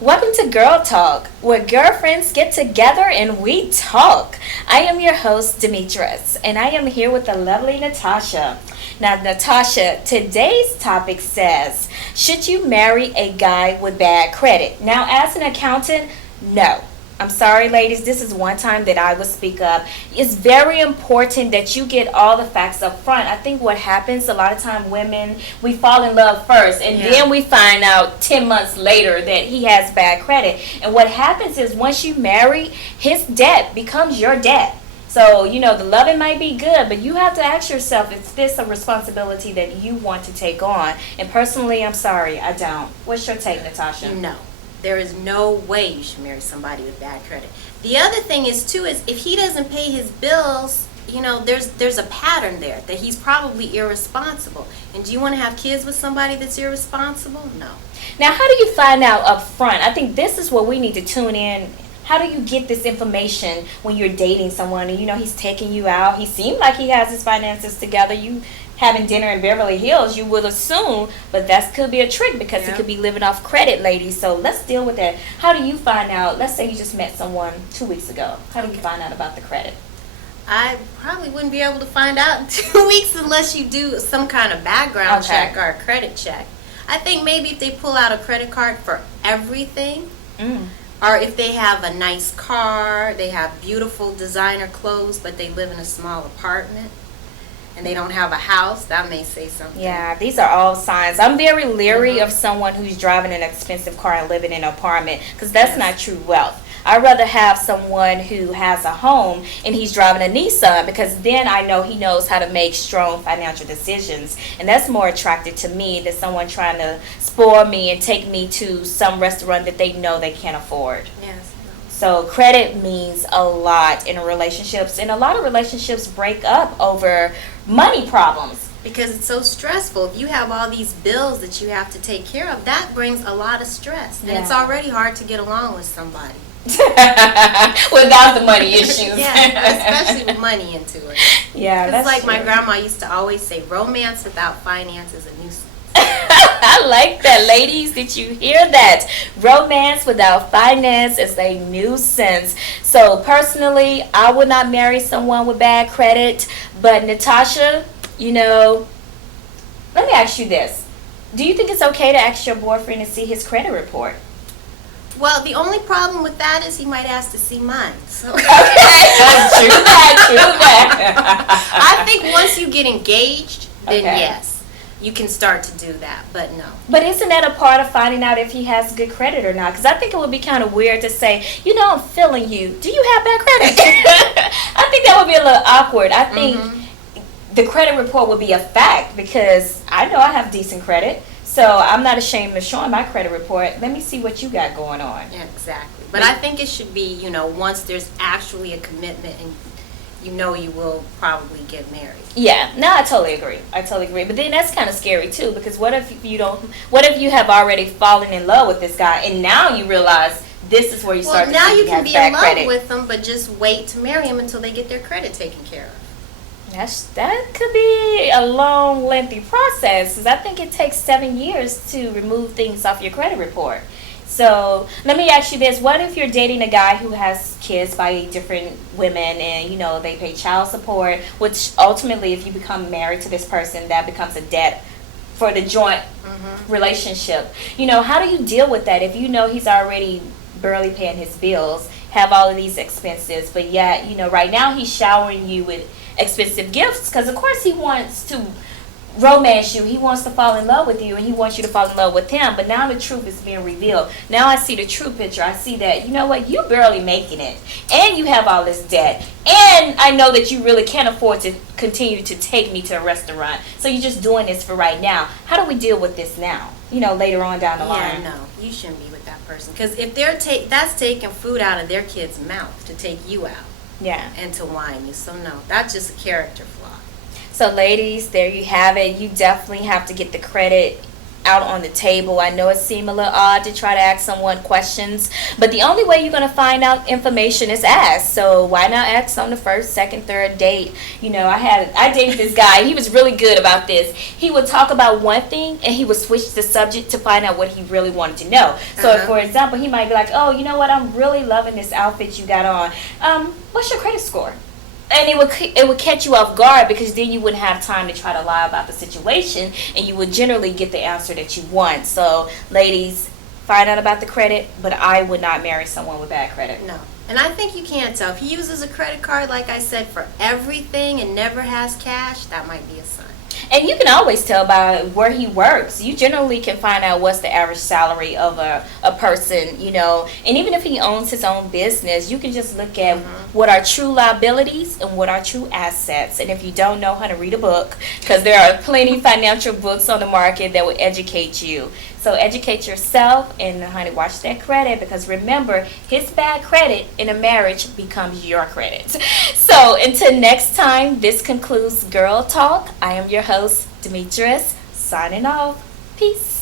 Welcome to Girl Talk, where girlfriends get together and we talk. I am your host, Demetrius, and I am here with the lovely Natasha. Now, Natasha, today's topic says, should you marry a guy with bad credit? Now, as an accountant, no. I'm sorry, ladies, this is one time that I will speak up. It's very important that you get all the facts up front. I think what happens a lot of time, women, we fall in love first, and then we find out 10 months later that he has bad credit. And what happens is once you marry, his debt becomes your debt. So, the loving might be good, but you have to ask yourself, is this a responsibility that you want to take on? And personally, I'm sorry, I don't. What's your take, Natasha? No. There is no way you should marry somebody with bad credit. The other thing is if he doesn't pay his bills, there's a pattern there that he's probably irresponsible. And do you want to have kids with somebody that's irresponsible? No. Now, how do you find out up front? I think this is what we need to tune in. How do you get this information when you're dating someone and he's taking you out? He seemed like he has his finances together. You having dinner in Beverly Hills, you would assume, but that could be a trick because he could be living off credit, ladies. So let's deal with that. How do you find out? Let's say you just met someone 2 weeks ago. How do you find out about the credit? I probably wouldn't be able to find out in 2 weeks unless you do some kind of background check or a credit check. I think maybe if they pull out a credit card for everything, or if they have a nice car, they have beautiful designer clothes, but they live in a small apartment, and they don't have a house, that may say something. Yeah, these are all signs. I'm very leery of someone who's driving an expensive car and living in an apartment because that's not true wealth. I'd rather have someone who has a home and he's driving a Nissan because then I know he knows how to make strong financial decisions. And that's more attractive to me than someone trying to spoil me and take me to some restaurant that they know they can't afford. Yes. So credit means a lot in relationships, and a lot of relationships break up over money problems. Because it's so stressful. If you have all these bills that you have to take care of, that brings a lot of stress. And it's already hard to get along with somebody. Without the money issues. Yeah, especially with money into it. Yeah, that's like true. my grandma used to always say, romance without finance is a nuisance. I like that, ladies. Did you hear that? Romance without finance is a nuisance. So personally, I would not marry someone with bad credit. But Natasha, let me ask you this. Do you think it's okay to ask your boyfriend to see his credit report? Well, the only problem with that is he might ask to see mine. So. Okay, true that. I think once you get engaged, then yes. You can start to do that, but no. But isn't that a part of finding out if he has good credit or not? Because I think it would be kind of weird to say, I'm feeling you. Do you have bad credit? I think that would be a little awkward. I think the credit report would be a fact because I know I have decent credit. So I'm not ashamed of showing my credit report. Let me see what you got going on. Yeah, exactly. But I think it should be, once there's actually a commitment and you will probably get married. Yeah, no, I totally agree. But then that's kind of scary too, because what if you have already fallen in love with this guy and now you realize this is where you start to now think you he can has be bad in love credit. with them, but just wait to marry him until they get their credit taken care of. That could be a long, lengthy process, because I think it takes 7 years to remove things off your credit report. So let me ask you this. What if you're dating a guy who has kids by different women and, they pay child support, which ultimately, if you become married to this person, that becomes a debt for the joint relationship. How do you deal with that if he's already barely paying his bills, have all of these expenses, but yet, right now he's showering you with expensive gifts because, of course, he wants to romance you. He wants to fall in love with you, and he wants you to fall in love with him. But now the truth is being revealed. Now I see the true picture. I see that, you're barely making it, and you have all this debt, and I know that you really can't afford to continue to take me to a restaurant. So you're just doing this for right now. How do we deal with this now? Later on down the line. Yeah, no, you shouldn't be with that person because if they're that's taking food out of their kid's mouth to take you out. Yeah. And to wine you. So no, that's just a character flaw. So ladies, there you have it. You definitely have to get the credit out on the table. I know it seemed a little odd to try to ask someone questions, but the only way you're going to find out information is ask. So why not ask on the first, second, third date? You know, I dated this guy. He was really good about this. He would talk about one thing and he would switch the subject to find out what he really wanted to know. So for example, he might be like, oh, you know what, I'm really loving this outfit you got on. What's your credit score? And it would catch you off guard, because then you wouldn't have time to try to lie about the situation, and you would generally get the answer that you want. So, ladies, find out about the credit, but I would not marry someone with bad credit. No. And I think you can't tell. If he uses a credit card, like I said, for everything and never has cash, that might be a sign. And you can always tell by where he works. You generally can find out what's the average salary of a person, you know. And even if he owns his own business, you can just look at what are true liabilities and what are true assets. And if you don't know how to read a book, because there are plenty financial books on the market that will educate you. So educate yourself and honey, watch that credit, because remember, his bad credit in a marriage becomes your credit. So until next time, this concludes Girl Talk. I am your host, Demetrius, signing off. Peace.